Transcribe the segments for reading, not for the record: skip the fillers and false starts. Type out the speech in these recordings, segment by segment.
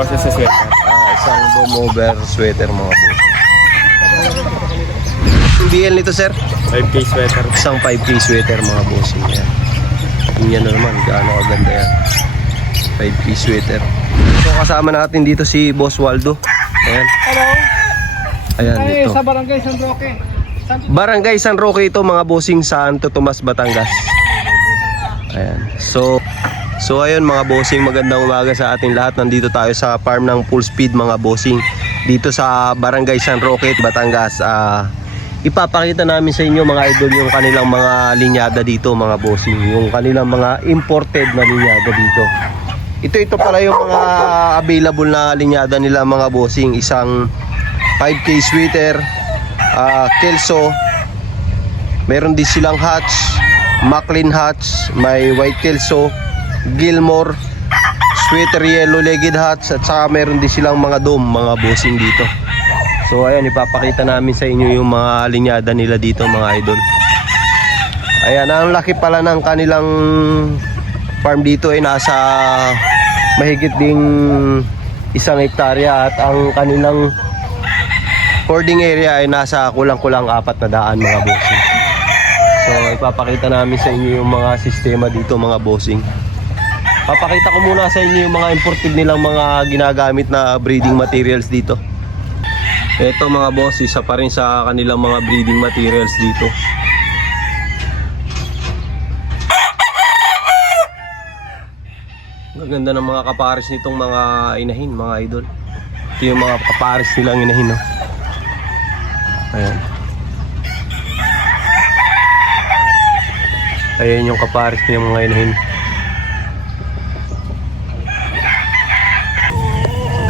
Kasi sa sweater. Isang bomb over sweater mga boss. Yung BL nito sir? 5K sweater. Isang 5K sweater mga bossing yan. Yan na naman, gaano kaganda yan. 5K sweater. So kasama natin dito si Boss Waldo. Ayan. Hello. Ayan Ay, dito. sa Barangay San Roque. Barangay San Roque ito mga bossing, Santo Tomas, Batangas. Ayan. So ayun mga bossing, magandang umaga sa ating lahat. Nandito tayo sa farm ng Full Speed mga bossing. Dito sa Barangay San Roque, Batangas. Ipapakita namin sa inyo mga idol yung kanilang mga linyada dito mga bossing. Yung kanilang mga imported na linyada dito. Ito pala yung mga available na linyada nila mga bossing. Isang 5K sweater, Kelso. Meron din silang Hatch, Maclean Hatch, may white Kelso, Gilmore, sweater yellow legged Hatch, at saka meron din silang mga dome mga bossing dito. So ayan, ipapakita namin sa inyo yung mga linyada nila dito mga idol. Ayan, ang laki pala ng kanilang farm dito ay nasa mahigit ding 1 hektarya, at ang kanilang hoarding area ay nasa kulang-kulang 400 mga bossing. So ipapakita namin sa inyo yung mga sistema dito mga bossing. Papakita ko muna sa inyo yung mga imported nilang mga ginagamit na breeding materials dito. Ito mga boss, isa pa rin sa kanilang mga breeding materials dito. Gaganda ng mga kapares nitong mga inahin, mga idol. Ito yung mga kapares nilang inahin, no? Ayan. Ayan yung kapares nilang mga inahin.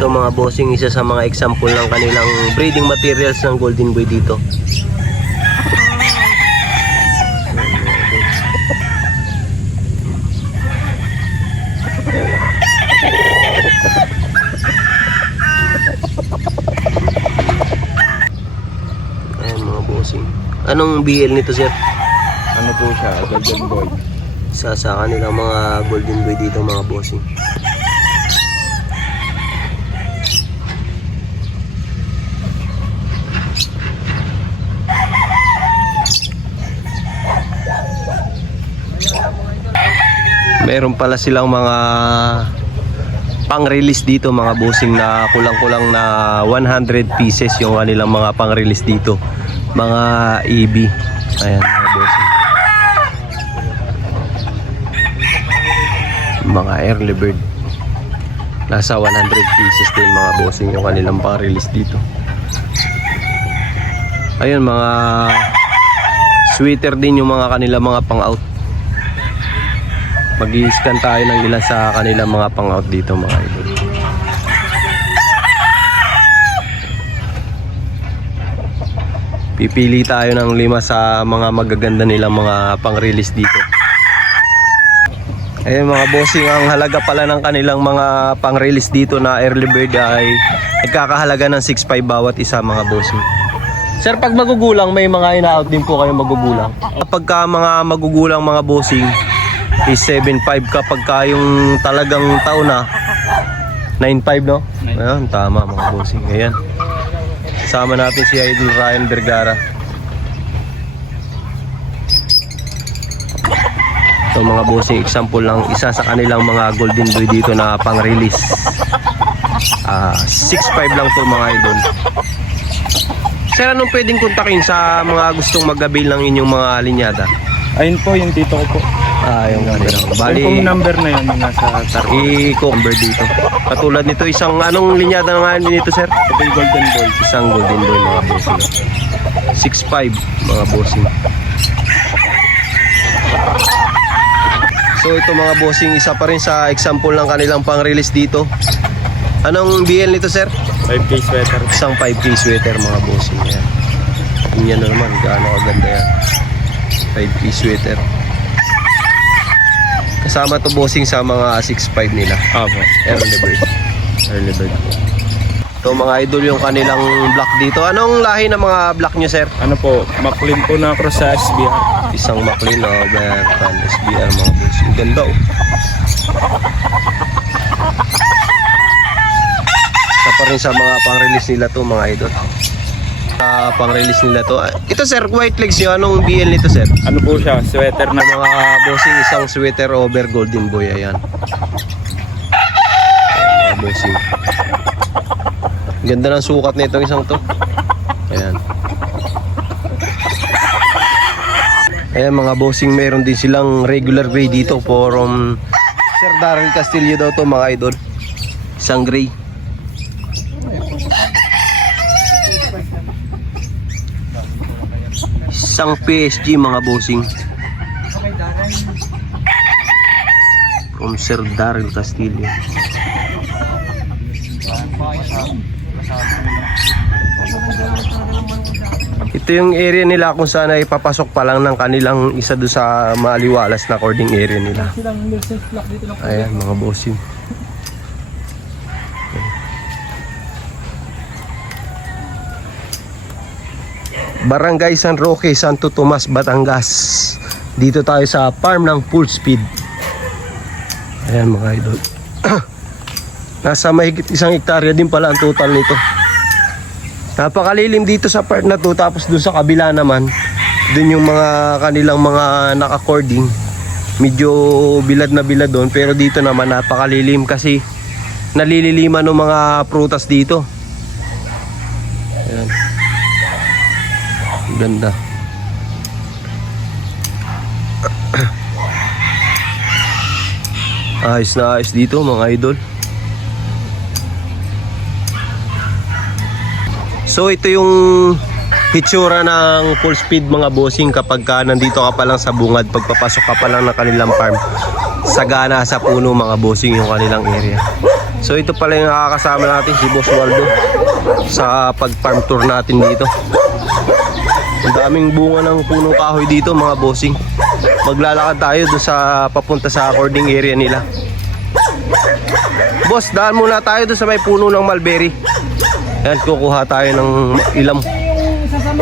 Ito mga bossing, isa sa mga example ng kanilang breeding materials ng Golden Boy dito. Ayan mga bossing. Anong BL nito sir? Ano po siya? Golden Boy. Isa sa kanilang mga Golden Boy dito mga bossing. Meron pala silang mga pang-release dito mga bossing na kulang-kulang na 100 pieces yung kanilang mga pang-release dito. Mga EB. Ayan mga bossing. Mga early bird. Nasa 100 pieces din mga bossing yung kanilang pang-release dito. Ayun mga sweater din yung mga kanilang mga pang-out. Mag-i-scan tayo ng ilan sa kanilang mga pang-out dito mga idol. Pipili tayo ng 5 sa mga magaganda nilang mga pang-release dito. Ayun mga bossing, ang halaga pala ng kanilang mga pang-release dito na early bird ay nagkakahalaga ng 6.5 bawat isa mga bossing. Sir, pag magugulang may mga ina-out din po kayo magugulang. Kapag ka mga magugulang mga bossing is 7.5, kapag ka yung talagang taon na 9.5 no? Ayan, tama mga bossing. Ayan. Kasama natin si Idol Ryan Vergara. Ito mga bossing, example lang isa sa kanilang mga Golden Boy dito na pang-release. 6.5 lang to mga idol. Sir, anong pwedeng kontakin sa mga gustong mag-avail ng inyong mga linyada? Ayun po, yung tito ko po. Yung Bali, yung number na yun, yung nasa target. i-number dito. Katulad nito, isang anong linyada nga nito sir? Ito yung Golden Boy. Isang Golden Boy mga bossing. 6.5 mga bossing. So ito mga bossing, isa pa rin sa example ng kanilang pang-release dito. Anong BL nito sir? 5K sweater. Isang 5K sweater mga bossing. Yan. Yan na naman, gaano kaganda yan. 5K sweater. Kasama to bossing sa mga 6.5 nila. Opo. Early bird. Early bird. Ito mga idol yung kanilang black dito. Anong lahi ng mga black nyo sir? Ano po, Maclean po na cross sa SBR. Isang Maclean o American SBR mga boss. Ang ganda oh. pa rin sa mga pang-release nila to mga idol. Sa pang-release nila to. Ito sir, white legs yun. Anong BL nito sir? Ano po siya? Sweater na Mga bossing, isang sweater over golden boy. Ayan. Ayan mga bossing. Ganda ng sukat na itong isang to. Ayan. Ayan mga bossing, meron din silang regular gray dito from Sir Darrell Castillo daw to mga idol. Isang gray. Isang PSG mga bossing. From Sir Darrell Castillo. Ito yung area nila kung saan ay papasok pa lang ng kanilang isa doon sa maliwalas na cording area nila. Ayan mga bossing. Barangay San Roque, Santo Tomas, Batangas. Dito tayo sa farm ng Full Speed. Ayan mga idol. Nasa mahigit 1 hektarya din pala ang total nito. Napakalilim dito sa part na to. Tapos dun sa kabila naman, dun yung mga kanilang mga naka-cording. Medyo bilad na bilad doon. Pero dito naman napakalilim kasi nalililiman ng mga prutas dito. Ayan. Ganda. Ayos na ayos dito mga idol. So ito yung hitsura ng Full Speed mga bossing kapag ka nandito ka pa lang sa bungad, pagpapasok ka pa lang ng kanilang farm. Sagana sa puno mga bossing yung kanilang area. So ito pala yung nakakasama natin si Boss Waldo sa pag-farm tour natin dito. Ang daming bunga ng puno kahoy dito mga bossing. Maglalakad tayo doon sa papunta sa according area nila. Boss, daan muna tayo doon sa may puno ng mulberry. Ayan, kukuha tayo ng ilang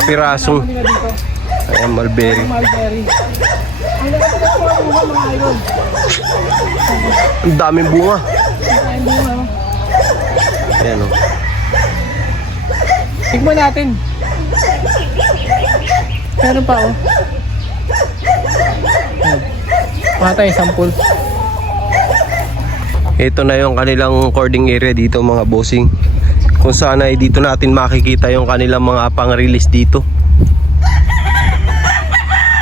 pirasong. Ayan, mulberry. Ang daming bunga. Ayan o. Tignan natin. Meron pa oh. Mga tayo sample. Ito na yung kanilang cording area dito mga bossing. Kung saan ay dito natin makikita yung kanilang mga pang-release dito.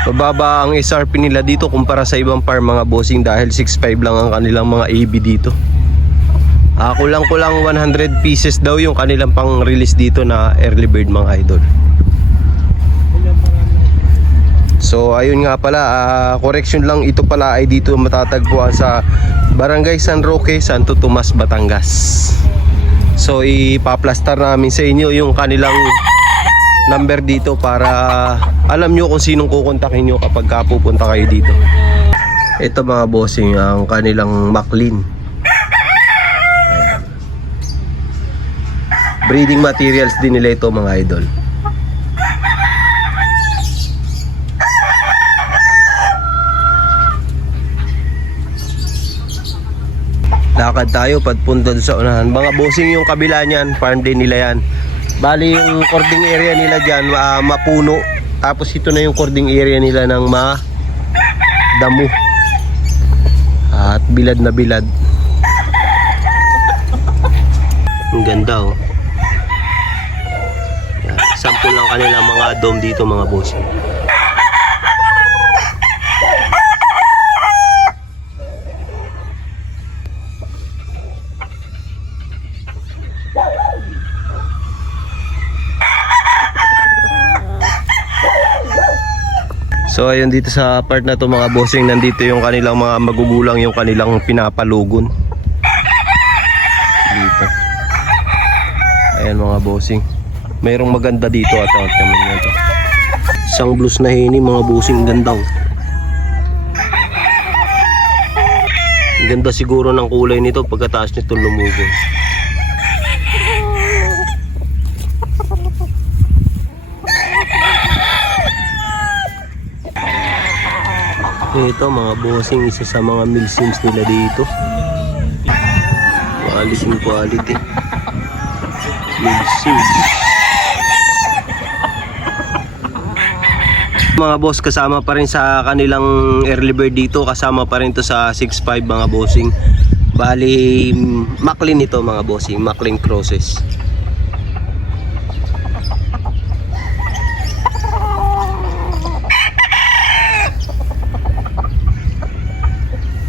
Mababa ang SRP nila dito kumpara sa ibang farm mga bossing dahil 6.5 lang ang kanilang mga AB dito. Kulang-kulang 100 pieces daw yung kanilang pang-release dito na early bird mga idol. So ayun nga pala, correction lang, ito pala ay dito matatagpuan sa Barangay San Roque, Santo Tomas, Batangas. So ipaplastar namin sa inyo yung kanilang number dito para alam nyo kung sinong kukontakin nyo kapag pupunta kayo dito. Ito mga bossing ang kanilang Maclean. Ayan. Breeding materials din nila ito mga idol. Lakad tayo pagpunta sa unahan. Mga bossing yung kabila niyan, farm din nila yan. Bali yung cording area nila dyan, mapuno. Tapos ito na yung cording area nila ng damo. At bilad na bilad. Ang ganda oh. Yan. Sample lang kanilang mga dome dito mga bossing. So ayun dito sa part na to mga bossing, nandito yung kanilang mga magugulang, yung kanilang pinapalugon dito. Ayan mga bossing, mayroong maganda dito at ito. Isang blues na hini mga bossing, ganda oh. Ganda siguro ng kulay nito pagkataas nito lumugon. Ito mga bossing, isa sa mga milsims nila dito. Quality. Sims. Mga boss, kasama pa rin sa kanilang early bird dito, kasama pa rin to sa 6'5", mga bossing. Bali Maclean ito, mga bossing, Maclean crosses.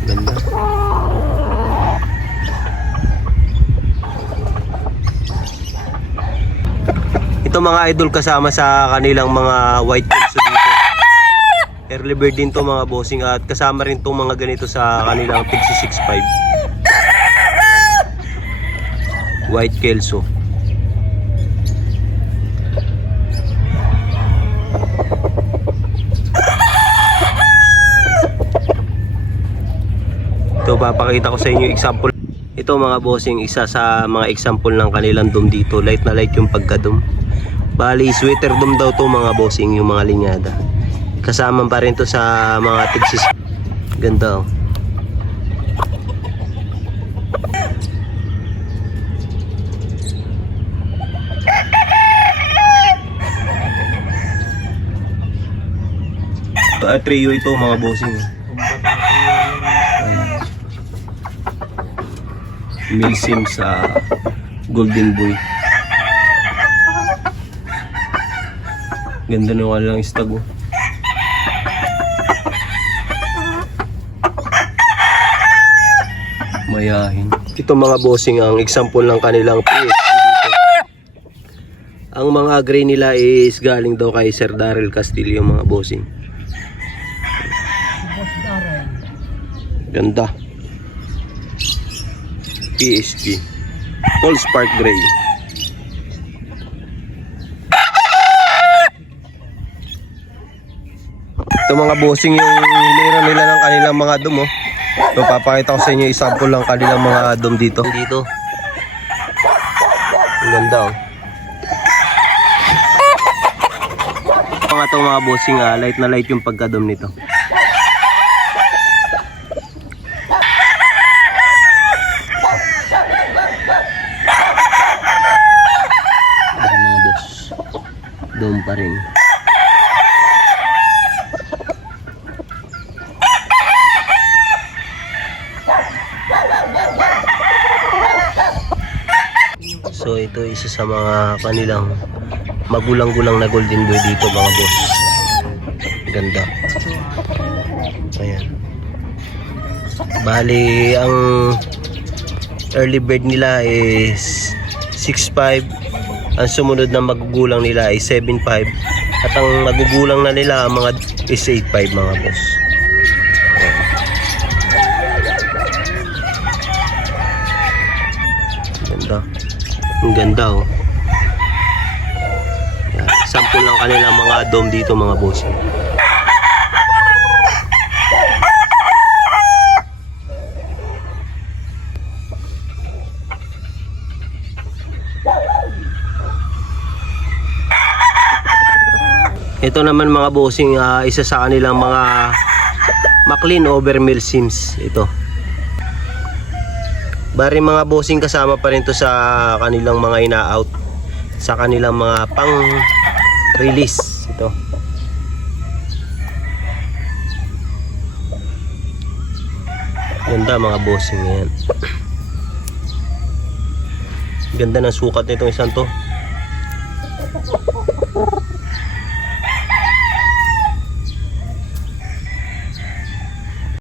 Ganda. Ito mga idol, kasama sa kanilang mga white Kelso dito. Early bird din to, mga bossing, at kasama rin tong mga ganito sa kanilang Pixie 6'5". White Kelso. Ito, papakita ko sa inyo example. Ito mga bossing, isa sa mga example ng kanilang dome dito. Light na light yung pagka-dome. Bali, sweater dome daw to, mga bossing, yung mga linyada. Kasama pa rin to sa mga tigsis. Ganda, oh. Trio ito, mga bossing. Male Sims sa Golden Boy. Ganda na wala lang istag, oh. Mayahin. Ito mga bossing, ang example ng kanilang PSG dito. Ang mga gray nila is galing daw kay Sir Daryl Castillo, mga bossing. Ganda. PSG Paul Spark Gray. Ito mga bossing, yung hilera nila ng kanilang mga dome, oh. So papakita ko sa inyo example ng kanilang mga dome dito. Ang ganda, oh. Mga bossing, light na light yung pagka-dome nito. Mga boss, dome pa rin. So ito isa sa mga kanilang magulang-gulang na golden boy dito, mga boss. Ganda. Ayan. Bali ang early bird nila is 6'5". Ang sumunod na magugulang nila ay 7'5". At ang magugulang na nila ang mga is 8'5", mga boss. Ganda. Ang ganda, oh. Yan. Sample lang kanilang mga dome dito, mga boss. Ito naman mga bossing, isa sa kanilang mga Maclean over Male Sims ito. Bari mga bossing, kasama pa rin to sa kanilang mga ina-out, sa kanilang mga pang-release ito. Ganda mga bossing, yan. Ganda ng sukat nitong isang to.